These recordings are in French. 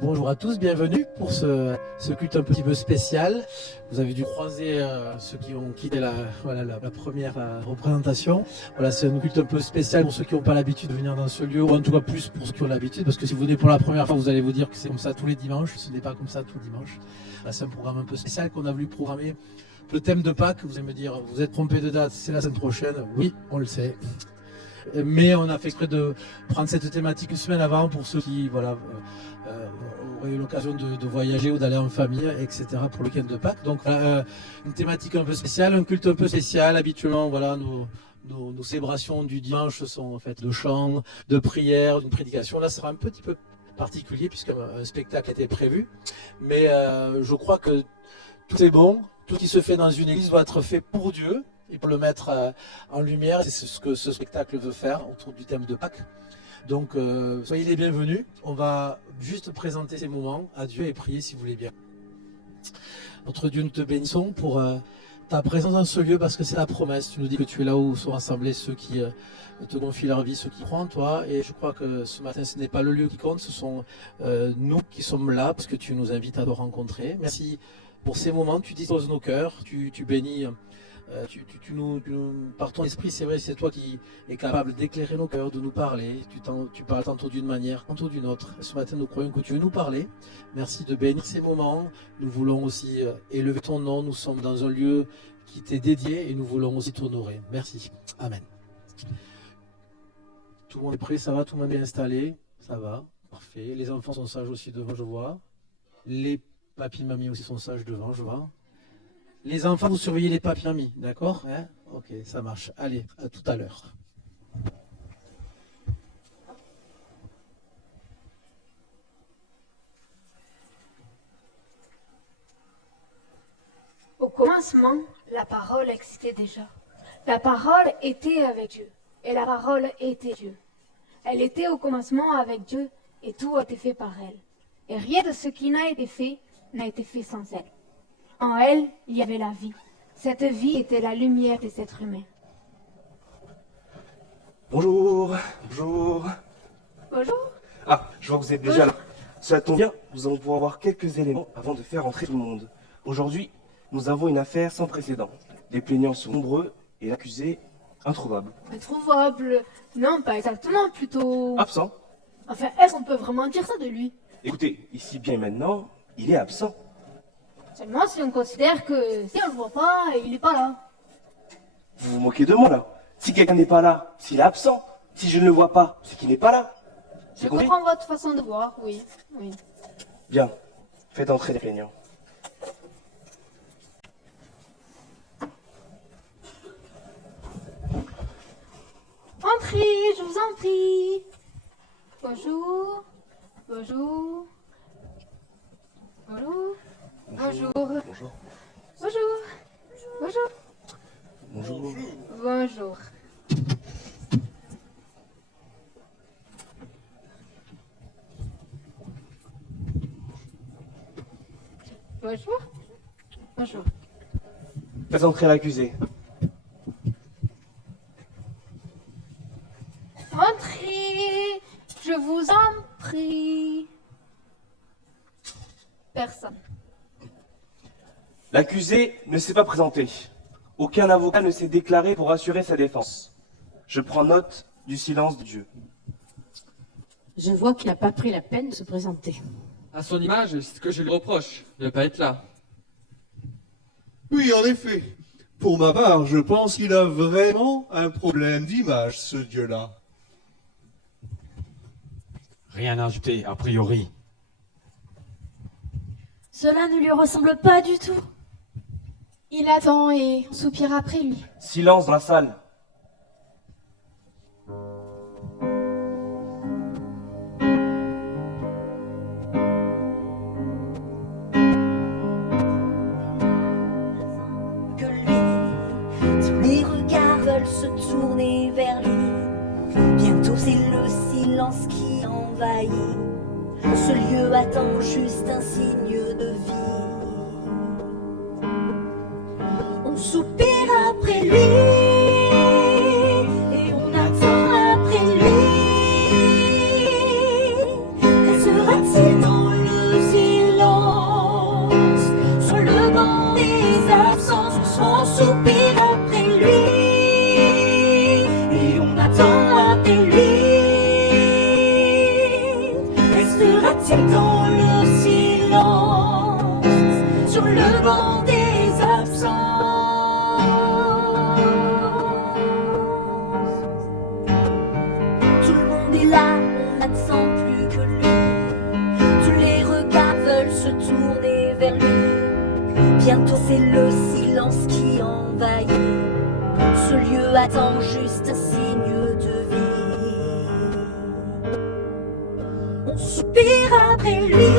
Bonjour à tous, bienvenue pour ce culte un petit peu spécial. Vous avez dû croiser ceux qui ont quitté la première représentation. Voilà, c'est un culte un peu spécial pour ceux qui n'ont pas l'habitude de venir dans ce lieu, ou en tout cas plus pour ceux qui ont l'habitude, parce que si vous venez pour la première fois, vous allez vous dire que c'est comme ça tous les dimanches. Ce n'est pas comme ça tous les dimanches. Voilà, c'est un programme un peu spécial qu'on a voulu programmer. Le thème de Pâques, vous allez me dire, vous êtes trompé de date, c'est la semaine prochaine. Oui, on le sait. Mais on a fait exprès de prendre cette thématique une semaine avant pour ceux qui auraient eu l'occasion de voyager ou d'aller en famille, etc. pour le week-end de Pâques. Donc voilà, une thématique un peu spéciale, un culte un peu spécial. Habituellement, voilà, nos célébrations du dimanche sont en fait de chant, de prière, d'une prédication. Là, ce sera un petit peu particulier puisqu'un spectacle était prévu. Mais je crois que tout est bon. Tout ce qui se fait dans une église doit être fait pour Dieu. Et pour le mettre en lumière, c'est ce que ce spectacle veut faire autour du thème de Pâques. Donc soyez les bienvenus. On va juste présenter ces moments à Dieu et prier si vous voulez bien. Notre Dieu, nous te bénissons pour ta présence dans ce lieu parce que c'est la promesse. Tu nous dis que tu es là où sont rassemblés ceux qui te confient leur vie, ceux qui croient en toi. Et je crois que ce matin, ce n'est pas le lieu qui compte, ce sont nous qui sommes là parce que tu nous invites à te rencontrer. Merci pour ces moments. Tu disposes nos cœurs, tu bénis. Par ton esprit, c'est vrai, c'est toi qui es capable d'éclairer nos cœurs, de nous parler. Tu parles tantôt d'une manière, tantôt d'une autre. Ce matin, nous croyons que tu veux nous parler. Merci de bénir ces moments. Nous voulons aussi élever ton nom. Nous sommes dans un lieu qui t'est dédié et nous voulons aussi t'honorer. Merci. Amen. Tout le monde est prêt, ça va? Tout le monde est installé? Ça va, parfait. Les enfants sont sages aussi devant, je vois. Les papis, mamies aussi sont sages devant, je vois. Les enfants, vous surveillez les papiers amis, d'accord, hein? Ok, ça marche. Allez, à tout à l'heure. Au commencement, la parole existait déjà. La parole était avec Dieu, et la parole était Dieu. Elle était au commencement avec Dieu, et tout a été fait par elle. Et rien de ce qui n'a été fait sans elle. En elle, il y avait la vie. Cette vie était la lumière des êtres humains. Bonjour, bonjour. Bonjour. Ah, je vois que vous êtes déjà là. Cela tombe bien, nous allons pouvoir voir quelques éléments avant de faire entrer tout le monde. Aujourd'hui, nous avons une affaire sans précédent. Les plaignants sont nombreux et l'accusé introuvable. Introuvable. Non, pas exactement, plutôt... Absent. Enfin, est-ce qu'on peut vraiment dire ça de lui? Écoutez, ici bien et maintenant, il est absent. Seulement si on considère que si on le voit pas, il n'est pas là. Vous vous moquez de moi là. Si quelqu'un n'est pas là, s'il est absent, si je ne le vois pas, c'est qu'il n'est pas là. Je comprends votre façon de voir, oui. Bien, faites entrer les plaignants. Entrez, je vous en prie. Bonjour. Bonjour. Bonjour. Bonjour. Bonjour. Bonjour. Bonjour. Bonjour. Bonjour. Bonjour. Bonjour. Faites entrer l'accusé. Entrez, je vous en prie. Personne. L'accusé ne s'est pas présenté. Aucun avocat ne s'est déclaré pour assurer sa défense. Je prends note du silence de Dieu. Je vois qu'il n'a pas pris la peine de se présenter. À son image, c'est ce que je lui reproche, de ne pas être là. Oui, en effet. Pour ma part, je pense qu'il a vraiment un problème d'image, ce Dieu-là. Rien à ajouter, a priori. Cela ne lui ressemble pas du tout. Il attend et on soupire après lui. Silence dans la salle. Que lui, tous les regards veulent se tourner vers lui. Bientôt c'est le silence qui envahit. Ce lieu attend juste un signe de vie. On soupire après lui et on attend après lui. Sera-t-il dans lui? des absences, on soupire après lui et on attend après lui. Restera-t-il dans le silence sur le banc des absents? Tout le monde est là, on n'attend plus que lui. Tous les regards veulent se tourner vers lui. Bientôt c'est le silence qui envahit. Ce lieu attend juste un signe de vie. On soupire après lui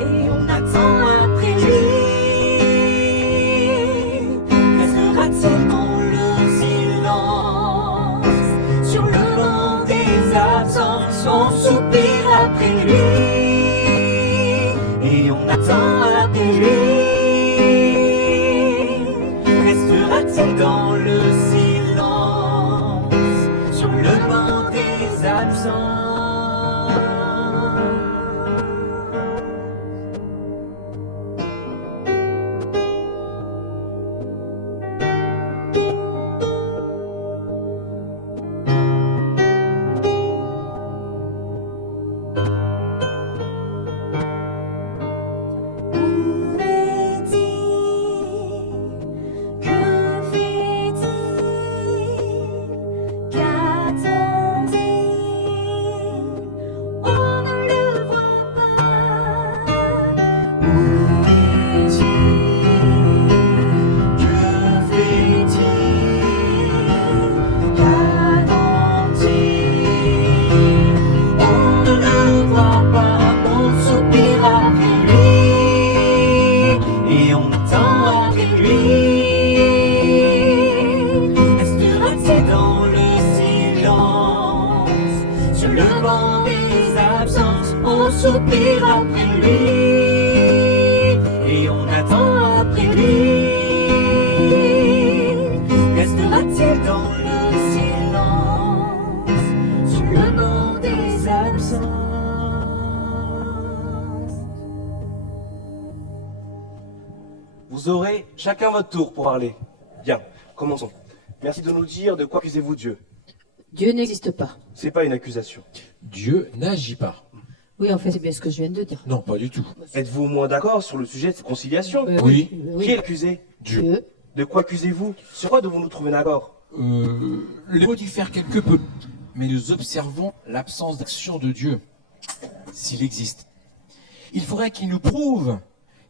et on attend après lui. Restera-t-il dans le silence sur le banc des absences? On soupire après lui et on attend après lui. Restera-t-il dans le silence sur le banc des absents? Soupire après lui et on attend après lui. Restera-t-il dans le silence sur le banc des absents? Vous aurez chacun votre tour pour parler. Bien, commençons. Merci de nous dire de quoi accusez-vous Dieu. Dieu n'existe pas. C'est pas une accusation. Dieu n'agit pas. Oui, en fait, c'est bien ce que je viens de dire. Non, pas du tout. Êtes-vous au moins d'accord sur le sujet de cette conciliation? Oui. Qui est l'accusé? Dieu. De quoi accusez-vous? Sur quoi devons-nous trouver d'accord? Les mots diffèrent quelque peu, mais nous observons l'absence d'action de Dieu, s'il existe. Il faudrait qu'il nous prouve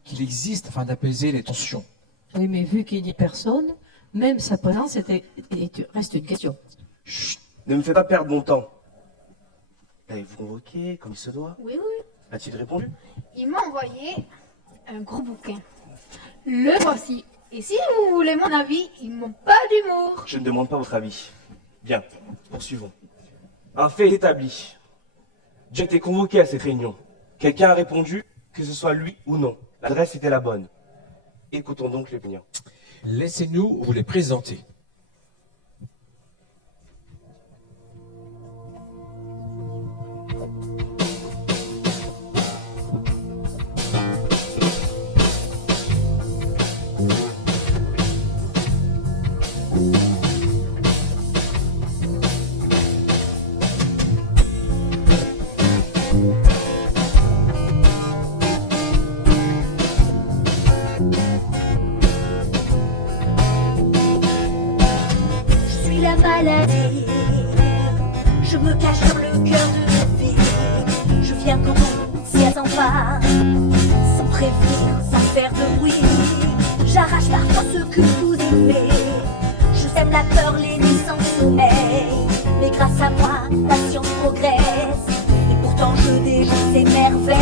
qu'il existe afin d'apaiser les tensions. Oui, mais vu qu'il n'y a personne, même sa présence reste une question. Chut, ne me fais pas perdre mon temps. L'avez-vous convoqué comme il se doit? Oui, oui. A-t-il répondu? Il m'a envoyé un gros bouquin. Le voici. Et si vous voulez mon avis, ils m'ont pas d'humour. Je ne demande pas votre avis. Bien, poursuivons. Un fait est établi. Dieu était convoqué à cette réunion. Quelqu'un a répondu, que ce soit lui ou non. L'adresse était la bonne. Écoutons donc les plaignants. Laissez-nous vous les présenter. Maladie, je me cache dans le cœur de la vie. Je viens quand on s'y attend pas, sans prévenir, sans faire de bruit. J'arrache parfois ce que vous aimez. Je sème la peur les nuits sans sommeil. Mais grâce à moi, la science progresse. Et pourtant je déjoue ces merveilles.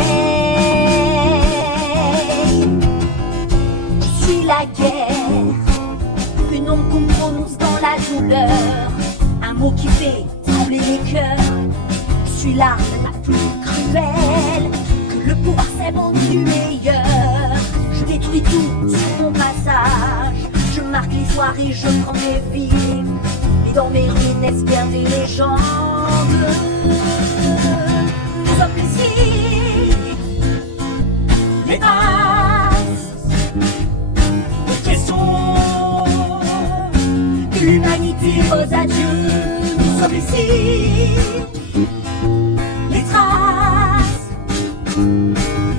Je suis la guerre, une ombre qu'on prononce dans la douleur. Un mot qui fait trembler les cœurs. Je suis l'arme la plus cruelle que le pouvoir sème en du meilleur. Je détruis tout sur mon passage. Je marque l'histoire et je prends mes vies. Et dans mes ruines naissent bien des légendes. Nous sommes les signes, les as l'humanité rose à Dieu. Nous sommes ici, les traces,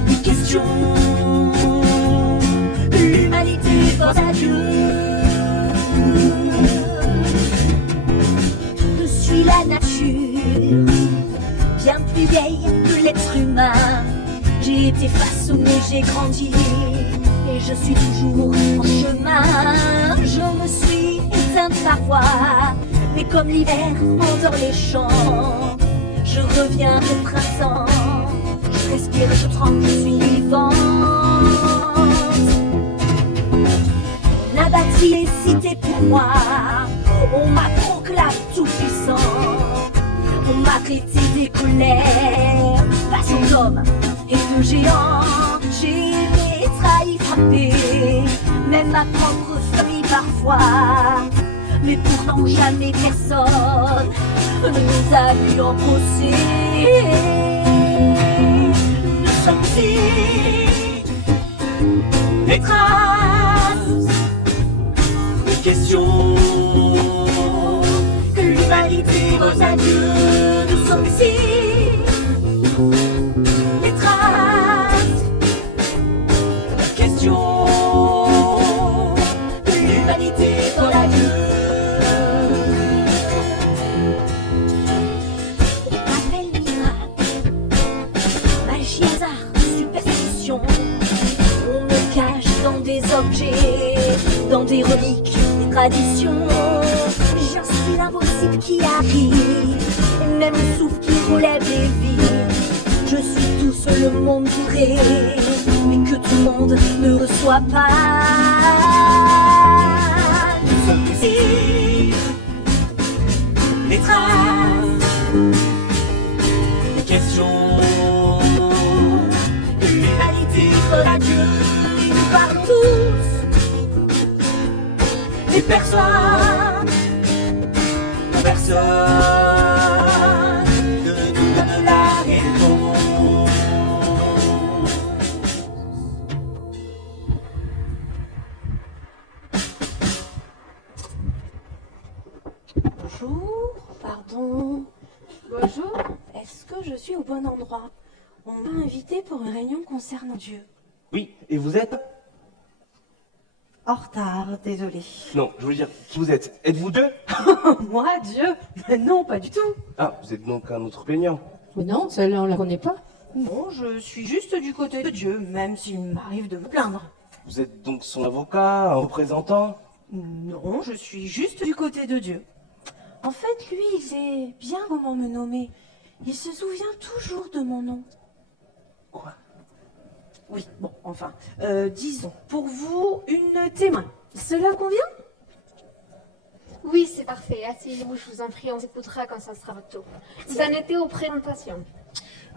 les questions. L'humanité rose à Dieu. Je suis la nature, bien plus vieille que l'être humain. J'ai été façonné, j'ai grandi et je suis toujours en chemin. Je me suis éteinte parfois, mais comme l'hiver endort les champs, je reviens au printemps. Je respire, je tremble, je suis vivante. On a bâti les cités pour moi, on m'a proclamé tout puissant. On m'a traité des colères, passion d'homme et de géant. J'ai aimé, trahi, frappé, même ma propre famille parfois. Mais pourtant jamais personne ne nous a mis en procès. Nous sommes ici, les traces, les questions. Que l'humanité rose à Dieu. Nous sommes ici, les traces, la question. Que l'humanité rose à Dieu. Appel miracle, magie, hasard, superstition. On me cache dans des objets, dans des reliques, des traditions. Je suis l'impossible qui arrive, et même le souffle qui relève les vies. Je suis tout seul, le monde voudrait, mais que tout le monde ne reçoit pas. Nous sommes ici, les traces, les questions. L'humanité rose à Dieu, nous parlons tous, les personnes. Personne ne nous donne la réponse. Bonjour, pardon. Bonjour. Est-ce que je suis au bon endroit? On m'a invité pour une réunion concernant Dieu. Oui, et vous êtes? En retard, désolé. Non, je veux dire, qui vous êtes? Êtes-vous Dieu? Moi, Dieu? Mais non, pas du tout. Ah, vous êtes donc un autre plaignant. Mais non, celle-là, on la connaît pas. Non, je suis juste du côté de Dieu, même s'il m'arrive de me plaindre. Vous êtes donc son avocat, un représentant? Non, je suis juste du côté de Dieu. En fait, lui, il sait bien comment me nommer. Il se souvient toujours de mon nom. Quoi? Oui, bon, enfin, disons, pour vous, une témoin. Cela convient? Oui, c'est parfait. Asseyez-vous, je vous en prie, on s'écoutera quand ça sera votre tour. Vous en étiez aux présentations.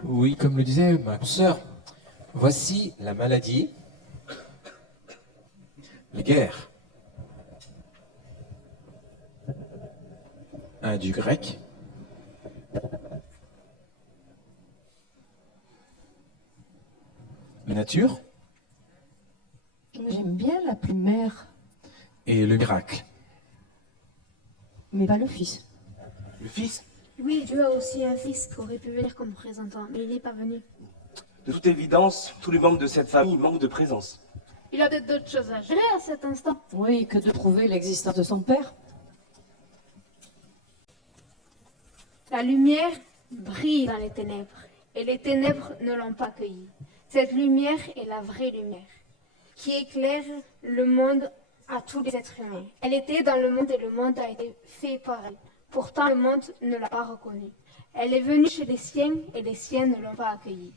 Oui, comme le disait ma sœur, voici la maladie, les guerres. Un du grec. La nature J'aime bien la mère, et le miracle. mais pas le fils. Le fils? Oui, Dieu a aussi un fils qui aurait pu venir comme représentant, mais il n'est pas venu. De toute évidence, tous les membres de cette famille manquent de présence. Il a peut-être d'autres choses à gérer à cet instant. Oui, que de prouver l'existence de son père. La lumière brille dans les ténèbres, et les ténèbres ne l'ont pas accueillie. Cette lumière est la vraie lumière, qui éclaire le monde à tous les êtres humains. Elle était dans le monde et le monde a été fait par elle. Pourtant, le monde ne l'a pas reconnue. Elle est venue chez les siens et les siens ne l'ont pas accueillie.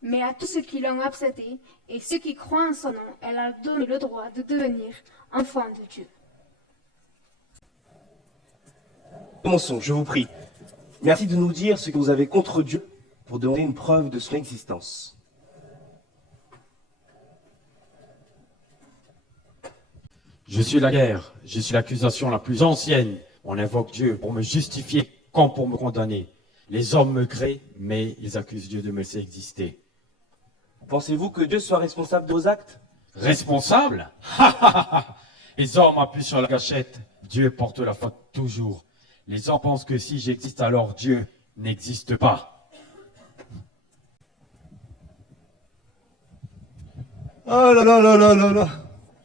Mais à tous ceux qui l'ont acceptée et ceux qui croient en son nom, elle a donné le droit de devenir enfant de Dieu. Commençons, je vous prie. Merci de nous dire ce que vous avez contre Dieu pour demander une preuve de son existence. Je suis la guerre, je suis l'accusation la plus ancienne. On invoque Dieu pour me justifier comme pour me condamner. Les hommes me créent, mais ils accusent Dieu de me laisser exister. Pensez-vous que Dieu soit responsable de vos actes? Responsable? Les hommes appuient sur la gâchette. Dieu porte la faute toujours. Les hommes pensent que si j'existe, alors Dieu n'existe pas. Ah là là là là là là.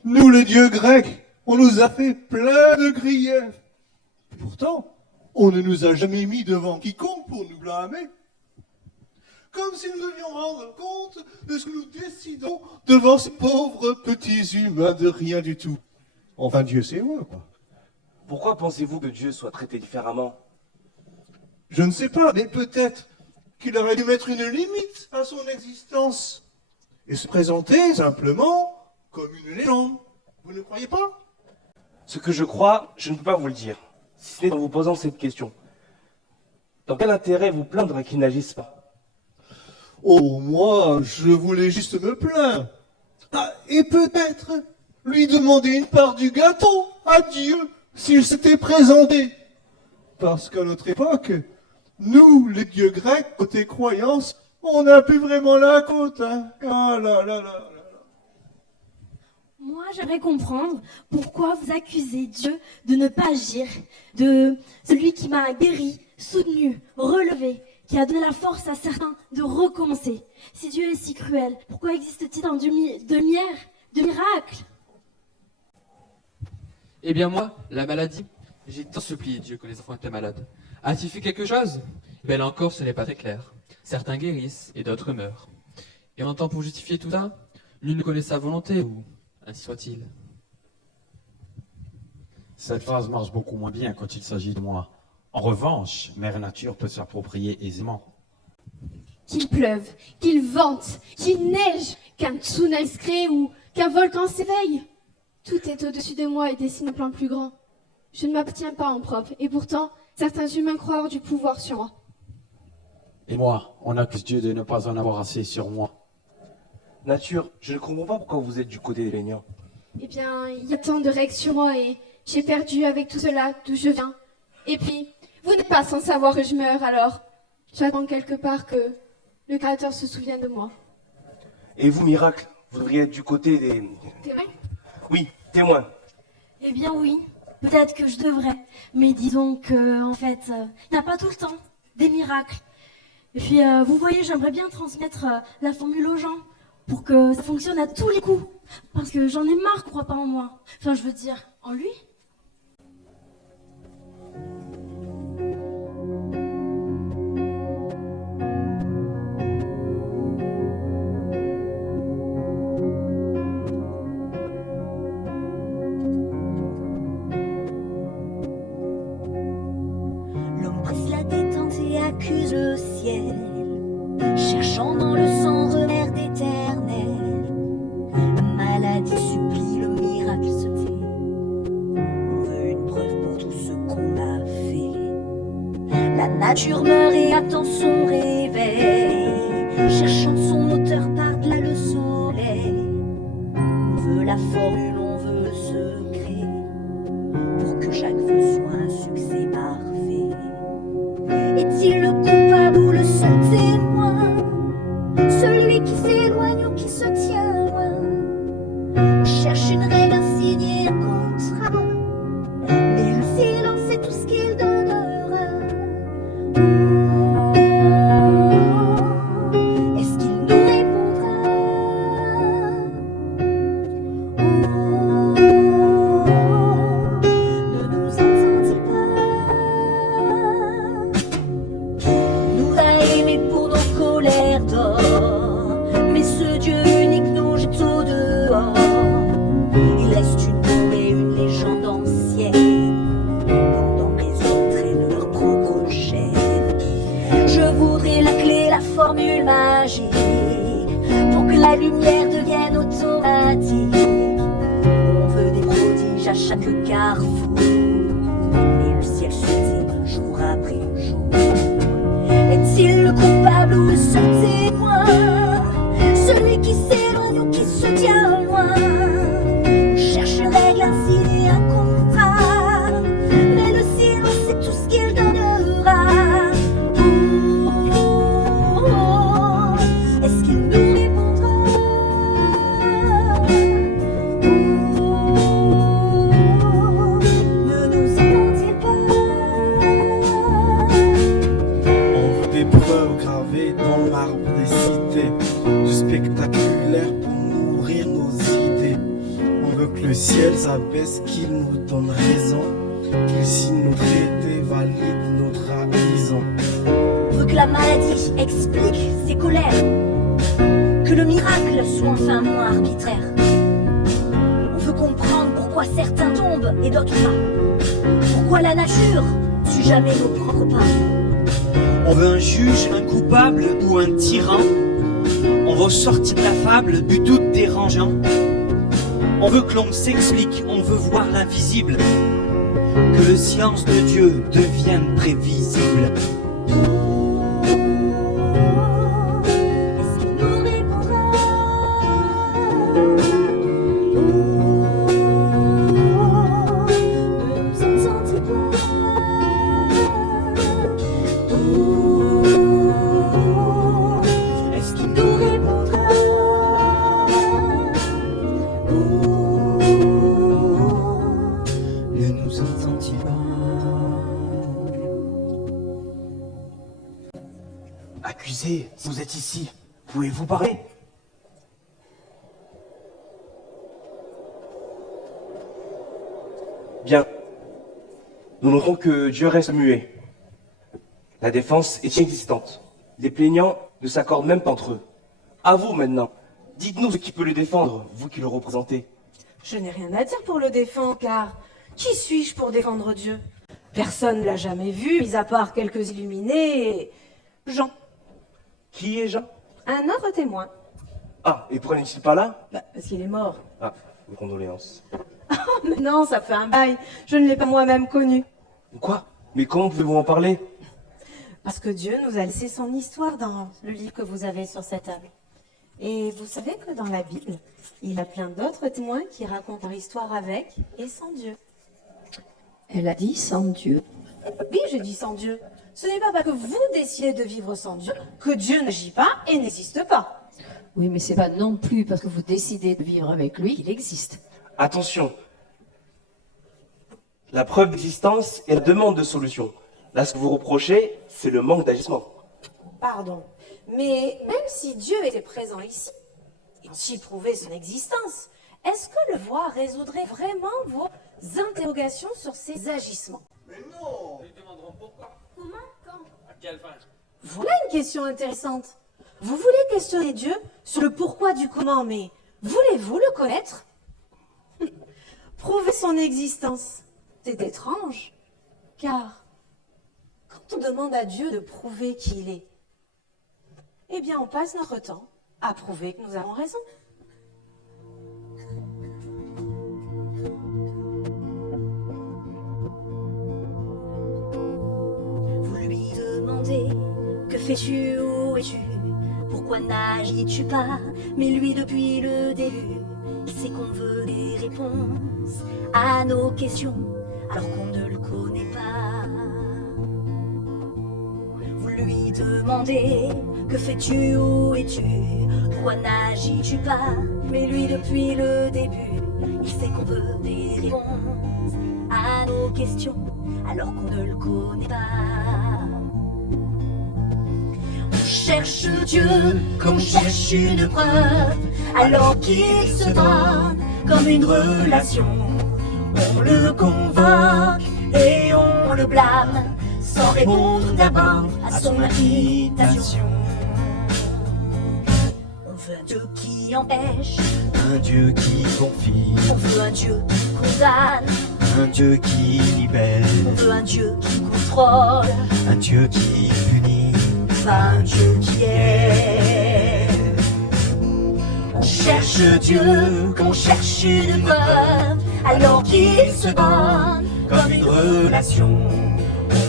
Nous, les dieux grecs, on nous a fait plein de griefs. Pourtant, on ne nous a jamais mis devant quiconque pour nous blâmer. Comme si nous devions rendre compte de ce que nous décidons devant ces pauvres petits humains de rien du tout. Enfin, Dieu, c'est moi, quoi. Pourquoi pensez-vous que Dieu soit traité différemment? Je ne sais pas, mais peut-être qu'il aurait dû mettre une limite à son existence et se présenter simplement comme une légende. Vous ne croyez pas? Ce que je crois, je ne peux pas vous le dire, si ce n'est en vous posant cette question. Dans quel intérêt vous plaindre qu'il n'agisse pas? Oh, moi, je voulais juste me plaindre. Ah, et peut-être lui demander une part du gâteau à Dieu s'il s'était présenté. Parce qu'à notre époque, nous, les dieux grecs, côté croyance, on n'a plus vraiment la côte. Hein. Oh là là là là. Moi, j'aimerais comprendre pourquoi vous accusez Dieu de ne pas agir, de celui qui m'a guéri, soutenu, relevé, qui a donné la force à certains de recommencer. Si Dieu est si cruel, pourquoi existe-t-il un demi-heure de miracles? Eh bien moi, la maladie, j'ai tant supplié Dieu que les enfants étaient malades. A-t-il fait quelque chose? Ben là encore, ce n'est pas très clair. Certains guérissent et d'autres meurent. Et en même temps, pour justifier tout ça, nul ne connaît sa volonté, ou ainsi soit-il. Cette phrase marche beaucoup moins bien quand il s'agit de moi. En revanche, Mère Nature peut s'approprier aisément. Qu'il pleuve, qu'il vente, qu'il neige, qu'un tsunami se crée ou qu'un volcan s'éveille. Tout est au-dessus de moi et dessine un plan plus grand. Je ne m'abstiens pas en propre, et pourtant, certains humains croient avoir du pouvoir sur moi. Et moi, on accuse Dieu de ne pas en avoir assez sur moi. Nature, je ne comprends pas pourquoi vous êtes du côté des plaignants. Eh bien, il y a tant de règles sur moi et j'ai perdu avec tout cela d'où je viens. Et puis, vous n'êtes pas sans savoir que je meurs, alors j'attends quelque part que le Créateur se souvienne de moi. Et vous, miracle, vous devriez être du côté des... Témoin ? Oui, témoins. Eh bien oui, peut-être que je devrais. Mais disons que, en fait, il n'y a pas tout le temps des miracles. Et puis, vous voyez, j'aimerais bien transmettre la formule aux gens pour que ça fonctionne à tous les coups. Parce que j'en ai marre qu'on ne croit pas en moi. Enfin, je veux dire, en lui. Accuse le ciel, cherchant dans le sang remède éternel. La maladie supplie, le miracle se tait. On veut une preuve pour tout ce qu'on a fait. La nature meurt et attend son réveil, cherchant son auteur par-delà le soleil. On veut la formule, on veut le secret, pour que chaque vœu soit un succès parfait. Est-il le coupable ou le seul témoin? Celui qui s'éloigne ou qui se tient loin? On cherche une règle, un signe et un contrat, mais le silence est tout ce qu'il donnera. Est-ce qu'il nous répondra? Ne nous entend-il pas? Nous a aimés pour nos colères d'or, mais ce Dieu unique nous jette au dehors. Il reste une ombre et une légende ancienne, pendant que les autres traînent leur propre chaîne. Je voudrais la clé, la formule magique, pour que la lumière devienne automatique. On veut des prodiges à chaque carrefour, mais le ciel se tait jour après jour. Est-il le coupable ou le seul témoin? Celui qui s'éloigne ou qui se tient loin? On cherche une règle, un signe et un contrat, mais le silence c'est tout ce qu'il donnera. Est-ce qu'il nous répondra? le ciel s'abaisse, qu'il nous donne raison, qu'il signe nos traités, valide nos trahisons. On veut que la maladie explique ses colères, que le miracle soit enfin moins arbitraire. On veut comprendre pourquoi certains tombent et d'autres pas, pourquoi la nature suit jamais nos propres pas. On veut un juge, un coupable ou un tyran. On veut sortir de la fable du doute dérangeant. On veut que l'on s'explique, on veut voir l'invisible, que le silence de Dieu devienne prévisible. Accusé, vous êtes ici. Pouvez-vous parler? Bien. Nous notons que Dieu reste muet. La défense est inexistante. Les plaignants ne s'accordent même pas entre eux. À vous maintenant. Dites-nous ce qui peut le défendre, vous qui le représentez. Je n'ai rien à dire pour le défendre, car qui suis-je pour défendre Dieu? Personne ne l'a jamais vu, mis à part quelques illuminés et Jean. Qui est Jean? Un autre témoin. Ah, et pourquoi n'est-il pas là? Parce qu'il est mort. Ah, mes condoléances. Oh, mais non, ça fait un bail. Je ne l'ai pas moi-même connu. Quoi? Mais comment pouvez-vous en parler? Parce que Dieu nous a laissé son histoire dans le livre que vous avez sur cette table. Et vous savez que dans la Bible, il y a plein d'autres témoins qui racontent leur histoire avec et sans Dieu. Elle a dit sans Dieu. Oui, j'ai dit sans Dieu. Ce n'est pas parce que vous décidez de vivre sans Dieu que Dieu n'agit pas et n'existe pas. Oui, mais c'est pas non plus parce que vous décidez de vivre avec lui qu'il existe. Attention. La preuve d'existence est la demande de solution. Là, ce que vous reprochez, c'est le manque d'agissement. Pardon. Mais même si Dieu était présent ici, et s'il prouvait son existence, est-ce que le voir résoudrait vraiment vos interrogations sur ses agissements? Mais non! Ils demanderont pourquoi. Comment? Quand? À quelle fin? Voilà une question intéressante. Vous voulez questionner Dieu sur le pourquoi du comment, mais voulez-vous le connaître? Prouver son existence, c'est étrange, car quand on demande à Dieu de prouver qui il est, eh bien on passe notre temps à prouver que nous avons raison. Vous lui demandez, que fais-tu, où es-tu? Pourquoi n'agis-tu pas? Mais lui depuis le début, il sait qu'on veut des réponses à nos questions, alors qu'on ne le connaît pas. Vous lui demandez, que fais-tu, où es-tu? Pourquoi n'agis-tu pas? Mais lui depuis le début, il sait qu'on veut des réponses à nos questions, alors qu'on ne le connaît pas. On cherche Dieu comme on cherche une preuve, alors qu'il se donne comme une relation. On le convoque et on le blâme, sans répondre d'abord à son invitation. On veut un Dieu qui empêche, Un Dieu qui confie, on veut un Dieu qui condamne, un Dieu qui libère, on veut un Dieu qui contrôle, un Dieu qui punit, pas un Dieu qui est. On cherche Dieu comme on cherche une preuve, alors qu'il se donne comme une relation.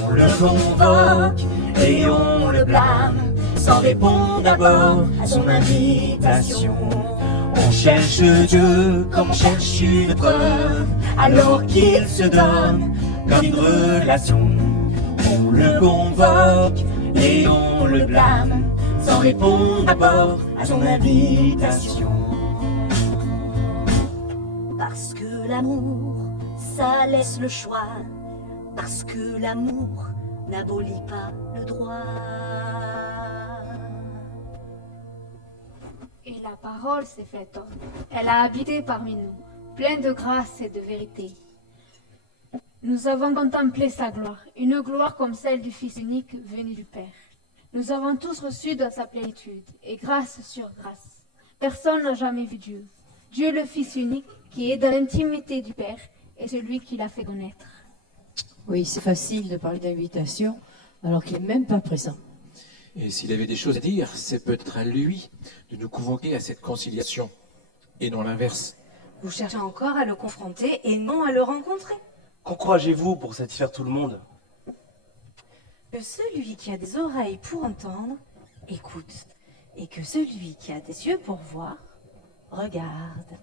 On le convoque et on le blâme, sans répondre d'abord à son invitation. On cherche Dieu comme on cherche une preuve, alors qu'il se donne comme une relation. On le convoque et on le blâme, sans répondre d'abord à son invitation. Parce que l'amour, ça laisse le choix, parce que l'amour n'abolit pas le droit. Et la parole s'est faite homme. Elle a habité parmi nous. plein de grâce et de vérité. Nous avons contemplé sa gloire, une gloire comme celle du Fils unique venu du Père. Nous avons tous reçu dans sa plénitude, et grâce sur grâce. Personne n'a jamais vu Dieu. Dieu le Fils unique, qui est dans l'intimité du Père, est celui qui l'a fait connaître. Oui, c'est facile de parler d'invitation alors qu'il n'est même pas présent. Et s'il avait des choses à dire, c'est peut-être à lui de nous convoquer à cette conciliation, et non l'inverse. Vous cherchez encore à le confronter et non à le rencontrer. Qu'encouragez-vous pour satisfaire tout le monde? Que celui qui a des oreilles pour entendre, écoute. Et que celui qui a des yeux pour voir, regarde.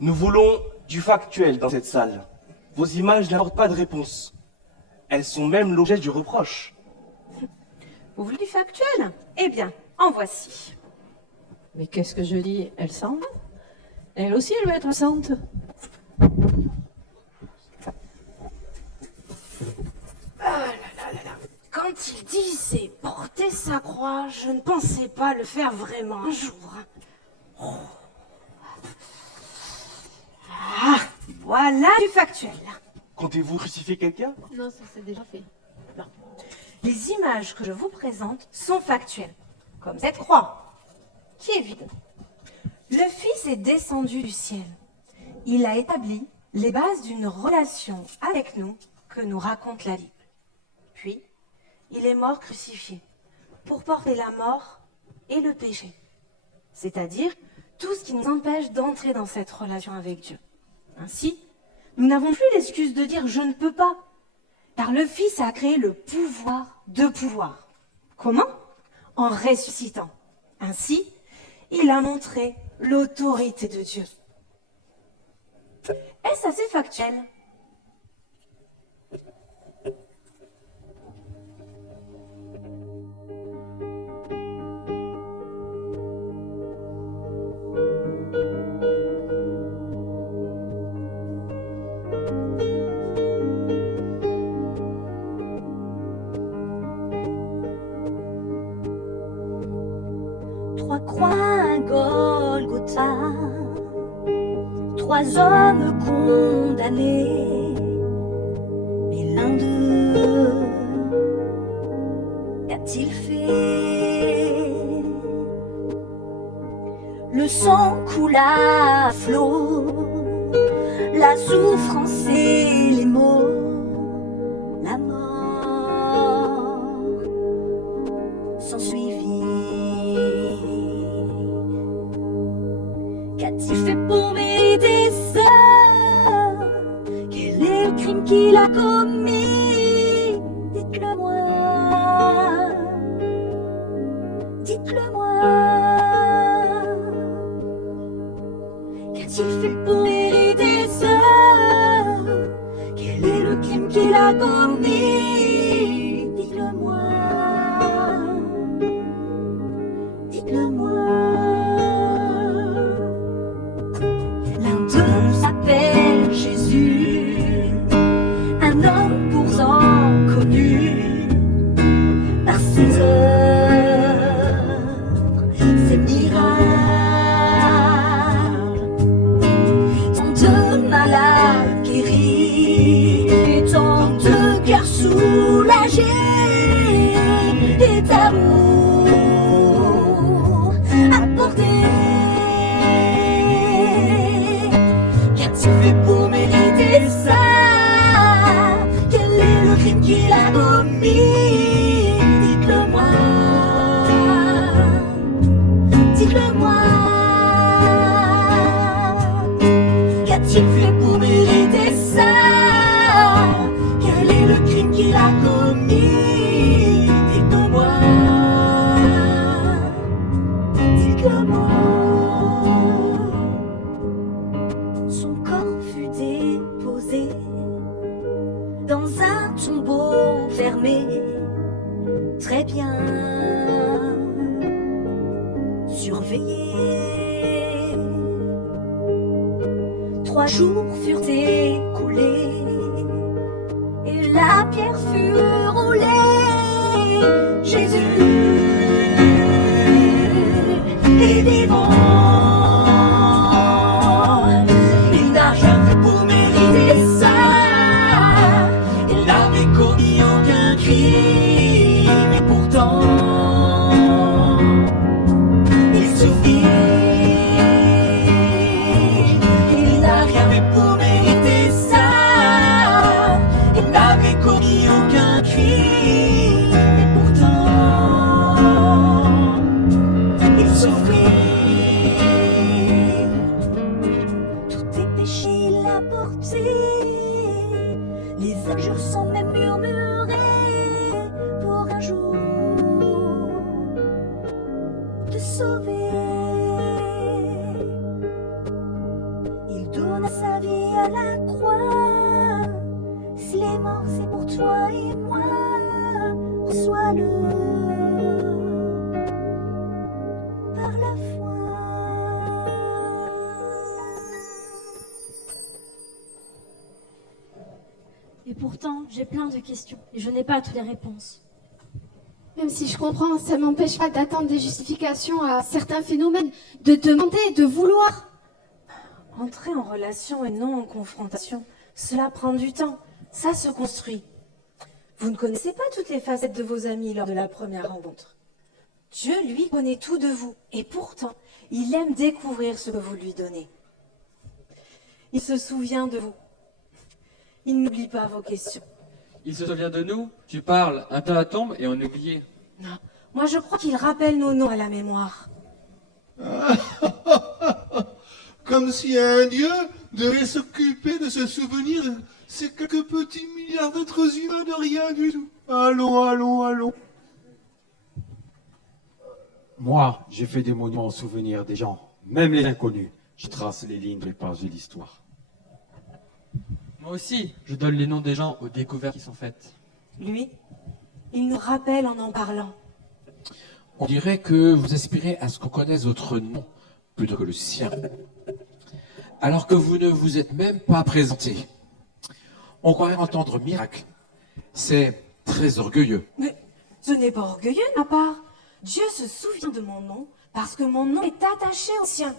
Nous voulons du factuel dans cette salle. Vos images n'apportent pas de réponse. Elles sont même l'objet du reproche. Vous voulez du factuel? Eh bien, en voici. Mais qu'est-ce que je dis? Elle s'en va. Elle aussi, elle va être absente. Quand il disait porter sa croix, je ne pensais pas le faire vraiment un jour. Oh. Ah, voilà du factuel. Comptez-vous crucifier quelqu'un? Non, ça c'est déjà fait. Les images que je vous présente sont factuelles, comme cette croix, qui est vide. Le Fils est descendu du ciel. Il a établi les bases d'une relation avec nous que nous raconte la Bible. Puis, il est mort crucifié pour porter la mort et le péché, c'est-à-dire tout ce qui nous empêche d'entrer dans cette relation avec Dieu. Ainsi, nous n'avons plus l'excuse de dire « je ne peux pas », car le Fils a créé le pouvoir de pouvoir. Comment? En ressuscitant. Ainsi, il a montré l'autorité de Dieu. Est-ce assez factuel? Trois croix à Golgotha, trois hommes condamnés, mais l'un d'eux, qu'a-t-il fait? Le sang coula à flot, la souffrance et les maux, la mort s'ensuivit. Qu'a-t-il fait pour mériter ça? Quel est le crime qu'il a commis? Dites-le moi. Dites-le moi. Qu'a-t-il fait pour mériter ça? Quel est le crime qu'il a commis? Dites-le moi. Dites-le moi. L'un d'eux s'appelle Jésus, un homme pourtant connu par ses œuvres, ses miracles. Tant de malades guéris, et tant de cœurs soulagés, et d'amour apporté. Qu'a-t-il fait pour mériter ça? Quel est le crime qu'il a commis? Dites-le moi. Dites-le moi. Qu'a-t-il fait pour mériter ça? Quel est le crime qu'il a commis? Dites-le moi. Dites-le moi. Son corps fut déposé dans un tombeau fermé, très bien surveillé. 3 jours furent écoulés et la pierre fut roulée. Jésus est vivant. Il n'a rien fait pour mériter ça. Il n'avait commis aucun crime, et pourtant il souffrit. Il n'a rien fait pour mériter ça. Il n'avait commis aucun crime, et pourtant il souffrit. Tous tes péchés il a portés, les injures sans même murmurer, pour un jour te sauver. Il à la croix. S'il est mort, c'est pour toi et moi. Reçois-le par la foi. Et pourtant, j'ai plein de questions et je n'ai pas toutes les réponses. Même si je comprends, ça ne m'empêche pas d'attendre des justifications à certains phénomènes, de demander, de vouloir. Entrer en relation et non en confrontation, cela prend du temps, ça se construit. Vous ne connaissez pas toutes les facettes de vos amis lors de la première rencontre. Dieu, lui, connaît tout de vous, et pourtant, il aime découvrir ce que vous lui donnez. Il se souvient de vous. Il n'oublie pas vos questions. Il se souvient de nous, tu parles, un tas tombe et on est oublié. Non, moi je crois qu'il rappelle nos noms à la mémoire. Comme si un Dieu devait s'occuper de se souvenir de ces quelques petits milliards d'êtres humains de rien du tout. Allons, allons, allons. Moi, j'ai fait des monuments en souvenir des gens, même les inconnus. Je trace les lignes des pages de l'histoire. Moi aussi, je donne les noms des gens aux découvertes qui sont faites. Lui, il nous rappelle en parlant. On dirait que vous aspirez à ce qu'on connaisse votre nom plutôt que le sien. Alors que vous ne vous êtes même pas présenté. On croirait entendre miracle. C'est très orgueilleux. Mais ce n'est pas orgueilleux de ma part. Dieu se souvient de mon nom parce que mon nom est attaché au sien.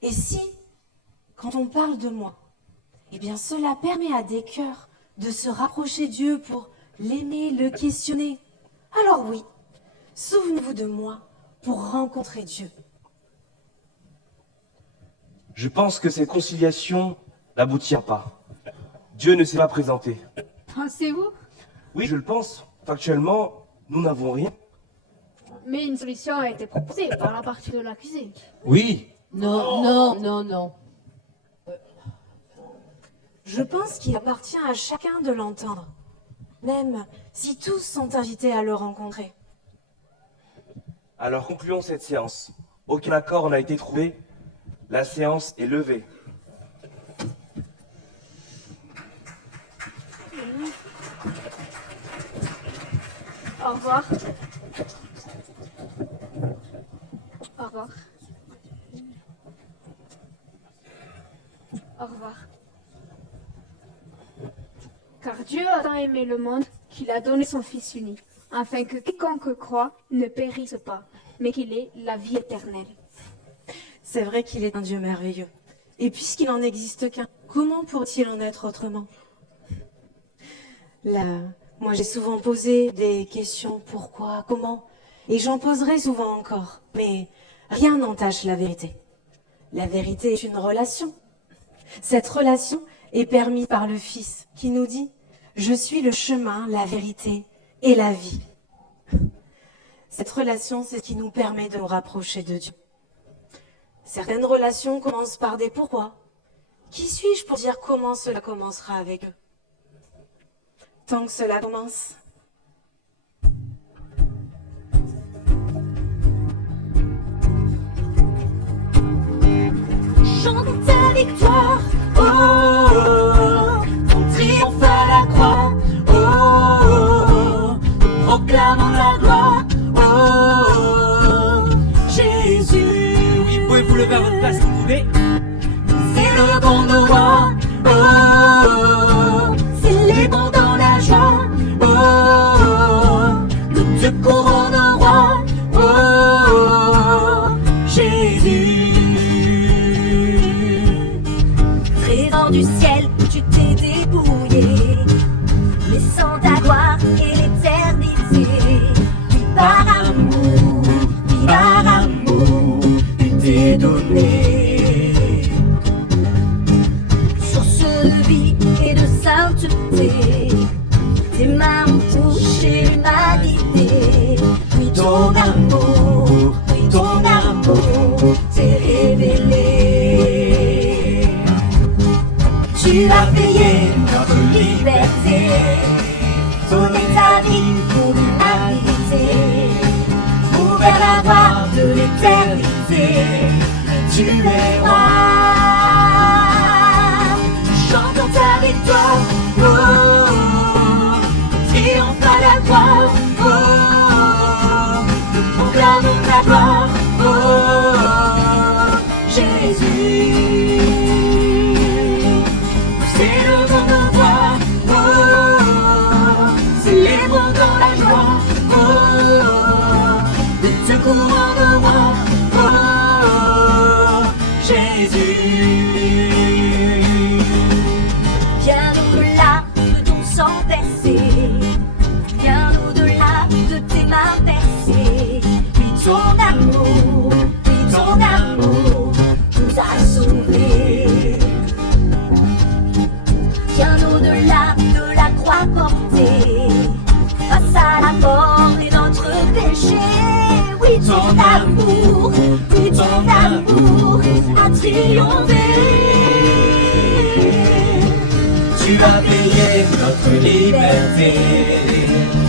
Et si, quand on parle de moi, eh bien cela permet à des cœurs de se rapprocher de Dieu pour l'aimer, le questionner, alors oui, souvenez-vous de moi pour rencontrer Dieu. Je pense que cette conciliation n'aboutira pas. Dieu ne s'est pas présenté. Pensez-vous? Oui, je le pense. Factuellement, nous n'avons rien. Mais une solution a été proposée par la partie de l'accusé. Oui. Non, non, non, non. Je pense qu'il appartient à chacun de l'entendre, même si tous sont invités à le rencontrer. Alors concluons cette séance. Aucun accord n'a été trouvé. La séance est levée. Au revoir. Au revoir. Au revoir. Car Dieu a tant aimé le monde qu'il a donné son Fils unique, afin que quiconque croit ne périsse pas, mais qu'il ait la vie éternelle. C'est vrai qu'il est un Dieu merveilleux. Et puisqu'il n'en existe qu'un, comment pourrait-il en être autrement? Là, moi j'ai souvent posé des questions, pourquoi, comment, et j'en poserai souvent encore. Mais rien n'entache la vérité. La vérité est une relation. Cette relation est permise par le Fils qui nous dit « Je suis le chemin, la vérité et la vie ». Cette relation, c'est ce qui nous permet de nous rapprocher de Dieu. Certaines relations commencent par des pourquoi. Qui suis-je pour dire comment cela commencera avec eux? Tant que cela commence. Chante ta victoire, oh, oh, oh, on triomphe à la croix, oh, oh, oh, proclamons la gloire, oh, oh, Jésus. Oui, vous pouvez vous lever à votre place, vous pouvez. C'est le bon roi, oh, oh, oh, c'est les bons dans la joie, oh, oh, oh, nous te couronne roi, oh, oh, oh, Jésus. Trésor du ciel, tu t'es débrouillé, laissant ta gloire et l'éternité. Puis par amour, tu t'es donné. Source de vie et de sainteté, tes mains ont touché l'humanité. Oui, ton amour t'est révélé. Tu as payé notre liberté, donné ta vie pour l'humanité, ouvert la voie de l'éternité. tu es roi. Chantons ta victoire, triomphe à la croix, nous proclamons ta gloire, Jésus. Nous élevons nos voix, célébrons dans la joie, de te couronne au roi, Jésus. Bien au-delà de ton sang versé, bien au-delà de tes mains percées, puis ton amour nous a sauvés. Bien au-delà de la croix portée, face à la mort et notre péché, oui ton amour a triomphé. Tu as payé notre liberté,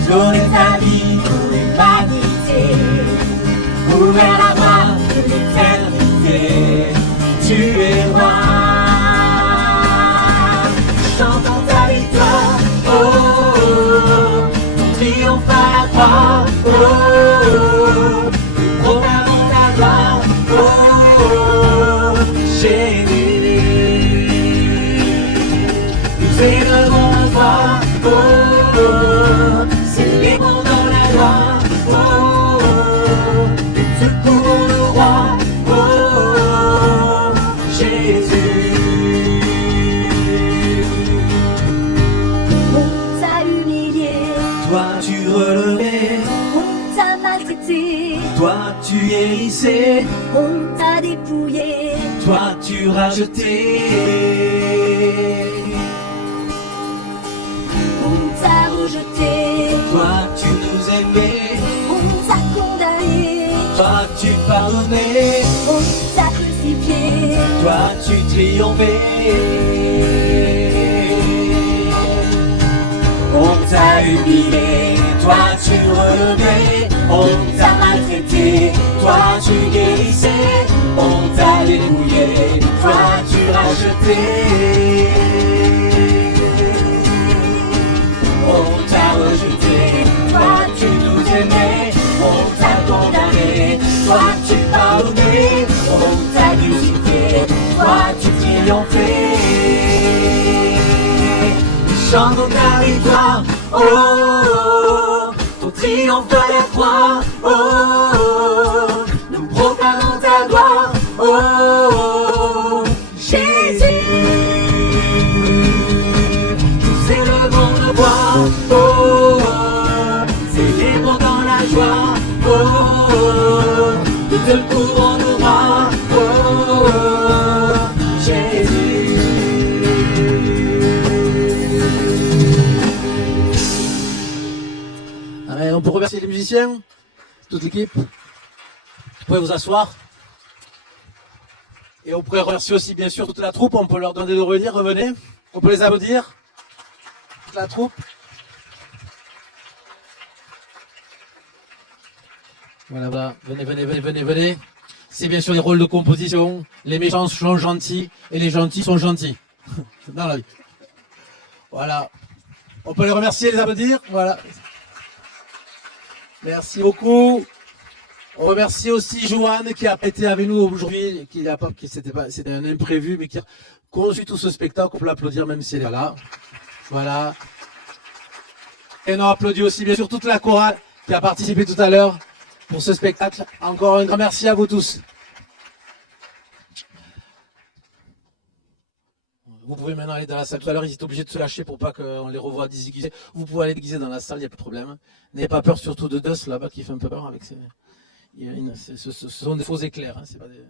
donné ta vie pour l'humanité, ouvert la voie de l'éternité, tu es roi. Chantons ta victoire, ton triomphe à la croix, nous proclamons ta gloire, Jésus. Nous élevons nos voix, célébrons dans la joie, et te courons le roi, Jésus. On t'a humilié, Toi tu relevais, on t'a maltraité, toi tu hérissais, on t'a dépouillé, toi tu rachetais. on t'a rejeté, Toi tu nous aimais, on t'a condamné, toi tu pardonnais, on t'a crucifié, toi tu triomphais. On t'a humilié, toi tu relevais, on t'a maltraité, toi tu guérissais, on t'a dépouillé, toi tu rachetais. On t'a rejeté, toi tu nous aimais, on t'a condamné, toi tu pardonnais, on t'a crucifié, toi tu triomphais. Chantons ta victoire, ton triomphe à la croix, nous proclamons ta gloire, Jésus. Nous élevons nos voix, célébrons dans la joie, nous te courons nos rois, Jésus. Allez, on peut remercier les musiciens, toute l'équipe. Vous pouvez vous asseoir. Et on pourrait remercier aussi bien sûr toute la troupe. On peut leur demander de revenir, revenez. On peut les applaudir. Toute la troupe. Voilà, voilà. Venez. C'est bien sûr les rôles de composition. Les méchants sont gentils et les gentils sont gentils. Dans la vie. Voilà. On peut les remercier, les applaudir. Voilà. Merci beaucoup. On remercie aussi Joanne qui a été avec nous aujourd'hui, c'était un imprévu, mais qui a conçu tout ce spectacle. On peut l'applaudir même si elle est là. Voilà. Et on applaudit aussi bien sûr toute la chorale qui a participé tout à l'heure pour ce spectacle. Encore un grand merci à vous tous. Vous pouvez maintenant aller dans la salle. Tout à l'heure, ils étaient obligés de se lâcher pour pas qu'on les revoie déguisés. Vous pouvez aller déguiser dans la salle, il n'y a pas de problème. N'ayez pas peur surtout de Dust là-bas qui fait un peu peur avec ses... Ce sont des faux éclairs, hein, c'est pas des...